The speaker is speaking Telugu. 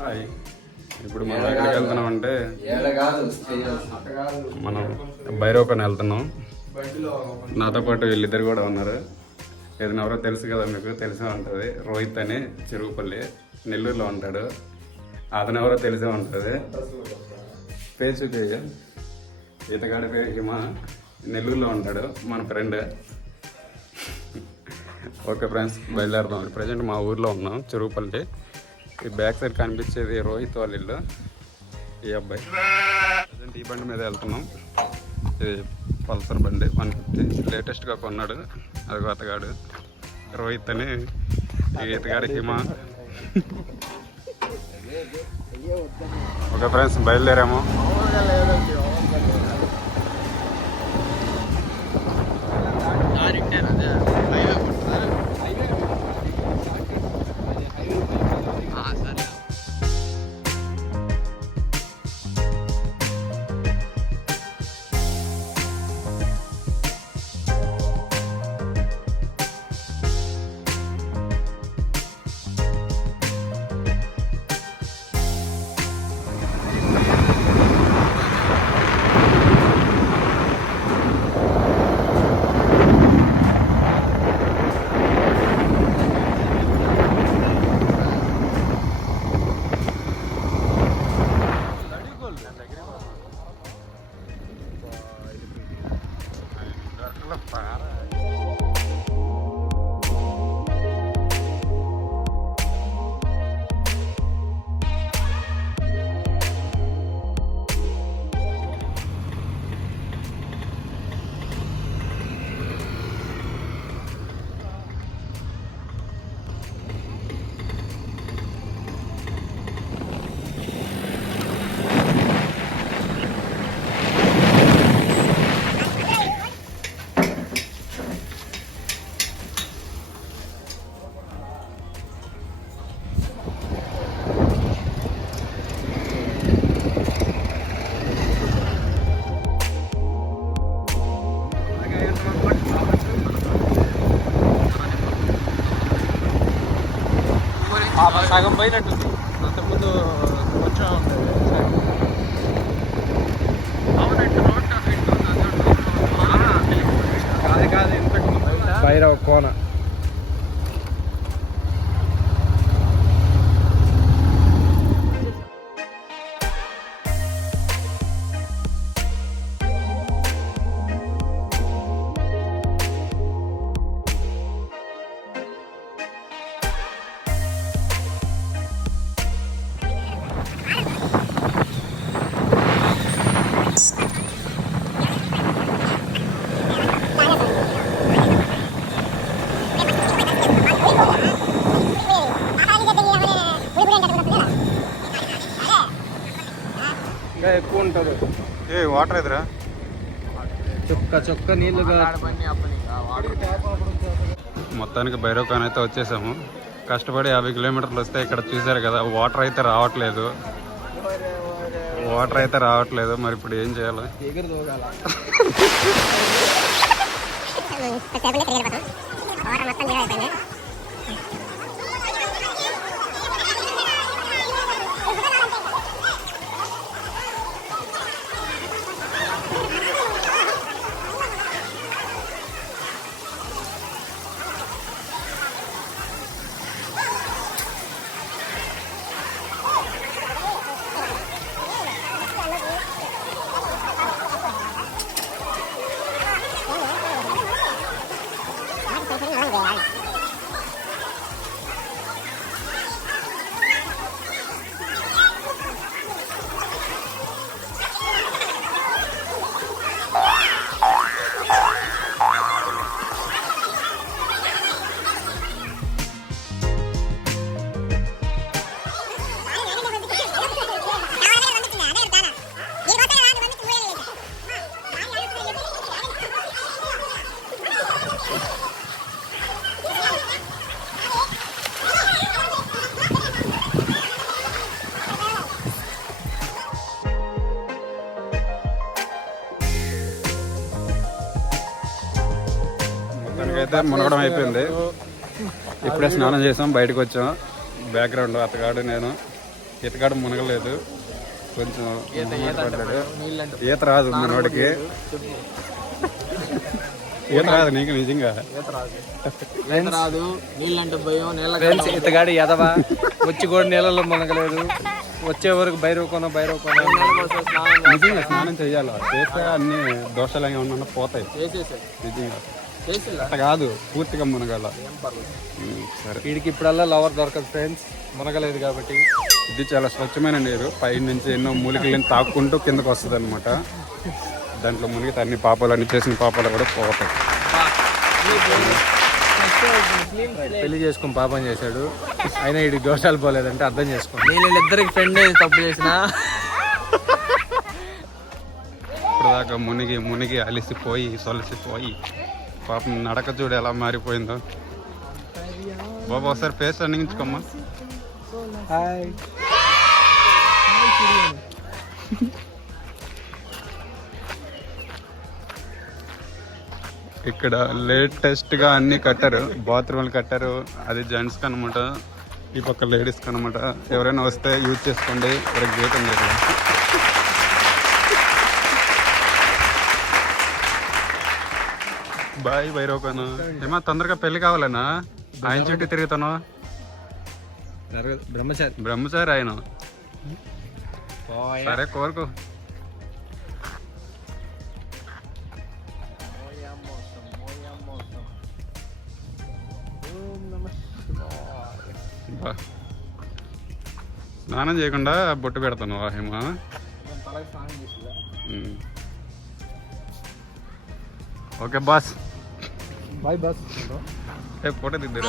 హాయ్. ఇప్పుడు మనం ఎక్కడికి వెళ్తున్నాం అంటే మనం భైరవకొని వెళ్తున్నాం. నాతో పాటు వీళ్ళిద్దరు కూడా ఉన్నారు. ఏదైనా ఎవరో తెలుసు కదా, మీకు తెలిసే ఉంటుంది. రోహిత్ అని చెరువుపల్లి నెల్లూరులో ఉంటాడు. అతను ఎవరో తెలిసే ఉంటుంది. పేరు చూపేయ. ఈతగాడి పేరు హిమ, నెల్లూరులో ఉంటాడు, మన ఫ్రెండ్. ఓకే ఫ్రెండ్స్, బయలుదేరుతాం. ప్రజెంట్ మా ఊర్లో ఉన్నాం, చెరువుపల్లి. ఈ బ్యాక్ సైడ్ కనిపించేది రోహిత్ వాళ్ళ ఇల్లు. ఈ అబ్బాయి ప్రజెంట్ ఈ బండి మీద వెళ్తున్నాం. ఇది పల్సర్ బండి 150, లేటెస్ట్గా కొన్నాడు. అది అతగాడు రోహిత్ అని, ఈ ఈతగాడి హిమ. ఓకే ఫ్రెండ్స్, బయలుదేరాము. సగం పోయినట్టుంది. అంతకుముందు కొంచెం కాదు ఇంతకు భైరవ కోన. ఎక్కువ ఉంటుంది. ఏ వాటర్ ఎదురా, చొక్క చొక్క నీళ్ళుగా. మొత్తానికి భైరవకాన్ అయితే వచ్చేసాము. కష్టపడి 50 కిలోమీటర్లు వస్తే ఇక్కడ చూసారు కదా, వాటర్ అయితే రావట్లేదు. మరి ఇప్పుడు ఏం చేయాలి? అయితే మునగడం అయిపోయింది. ఇప్పుడే స్నానం చేసాం, బయటకు వచ్చాం. బ్యాక్గ్రౌండ్ అత్తగాడు నేను. ఈతగాడు మునగలేదు, కొంచెం పడ్డాడు. నీళ్ళంటే ఈత రాదు మనోడికి, ఈత రాదు నీకు నిజంగా. ఈత రాదు, నీళ్ళంటే భయం. ఫ్రెండ్స్ ఇతగాడి ఎదవా వచ్చి కూడా నీళ్ళలో మునగలేదు. వచ్చే వరకు భైరవ కొన నిజంగా స్నానం చేయాలి, చేస్తే అన్ని దోషాలు ఏమైనా ఉన్నా పోతాయి. నిజంగా అట్లా కాదు, పూర్తిగా మునగాల. సరే, వీడికి ఇప్పుడల్లా లవర్ దొరకదు ఫ్రెండ్స్, మునగలేదు కాబట్టి. ఇది చాలా స్వచ్ఛమైన నీరు, పై నుంచి ఎన్నో మూలికలను తాక్కుంటూ కిందకు వస్తుంది అనమాట. దాంట్లో మునిగితే అన్ని పాపాలు, అన్ని చేసిన పాపాలు కూడా పోతాయి. పెళ్లి చేసుకుని పాపం చేశాడు, అయినా వీడికి దోషాలు పోలేదంటే అర్థం చేసుకోండి. నేను వీళ్ళిద్దరికి ఫ్రెండ్ తప్పు చేసిన. ఇప్పటిదాకా మునిగి మునిగి అలిసిపోయి సొలసిపోయి పాపం నడక చూడు ఎలా మారిపోయిందో. బాబా ఒకసారి ఫేస్ అన్నించుకోమ్మా. హాయ్. ఇక్కడ లేటెస్ట్గా అన్నీ కట్టారు, బాత్రూమ్లు కట్టారు. అది జెంట్స్కి అనమాట, ఈ పక్క లేడీస్కి అనమాట. ఎవరైనా వస్తే యూజ్ చేసుకోండి. ఇక్కడ గేట్ ఉంది ఇక్కడ. బాయ్ భైరవకను. ఏమా తొందరగా పెళ్లి కావాలనా? ఆయన చుట్టూ తిరుగుతాను. బ్రహ్మచారి ఆయన. సరే కోరుకో. స్నానం చేయకుండా బొట్టు పెడతాను వాహేమ. Okay boss, bye boss. Photo దిద్దు.